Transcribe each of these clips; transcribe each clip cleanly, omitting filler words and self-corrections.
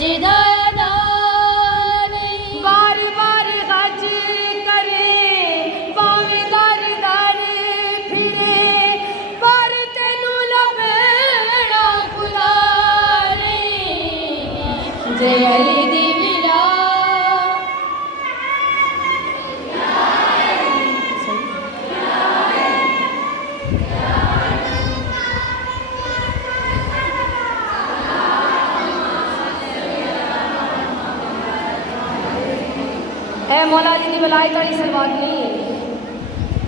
सजदा बार बार हज करे भावे दर दर फिरे पर तेनू लभना खुदा नहीं जे अली दी विला है मौला अली दी वलायत वाली सलवात नहीं है।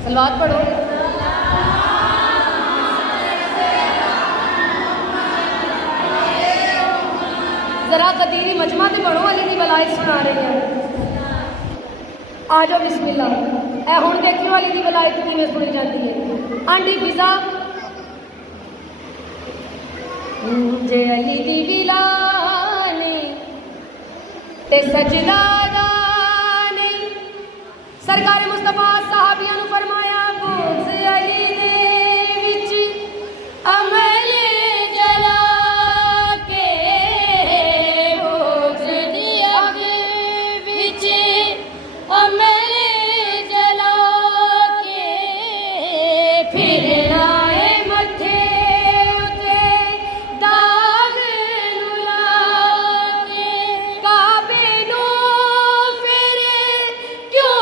सलवात पढ़ो। जरा कदीरी मजमा ते पढ़ो, अली दी वलायत सुना रही है। आ जाओ बिस्मिल्लाह। ए हुण देखियो अली दी वलायत किवें सुनी जाती है। आंडी फिजा जे अली दी विला ने ते सजदा सरकार मुस्तफा साहबियां नू फरमाया बुग़्ज़ अली दे विच अमल जला के बुग़्ज़ दी अग विच अमल जला के फिरना है मथे उते दाग ला के काबे नू फिर क्यों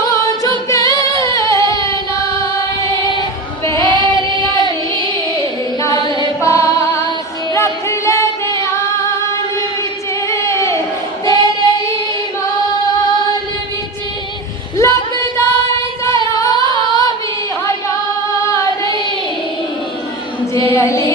जे अली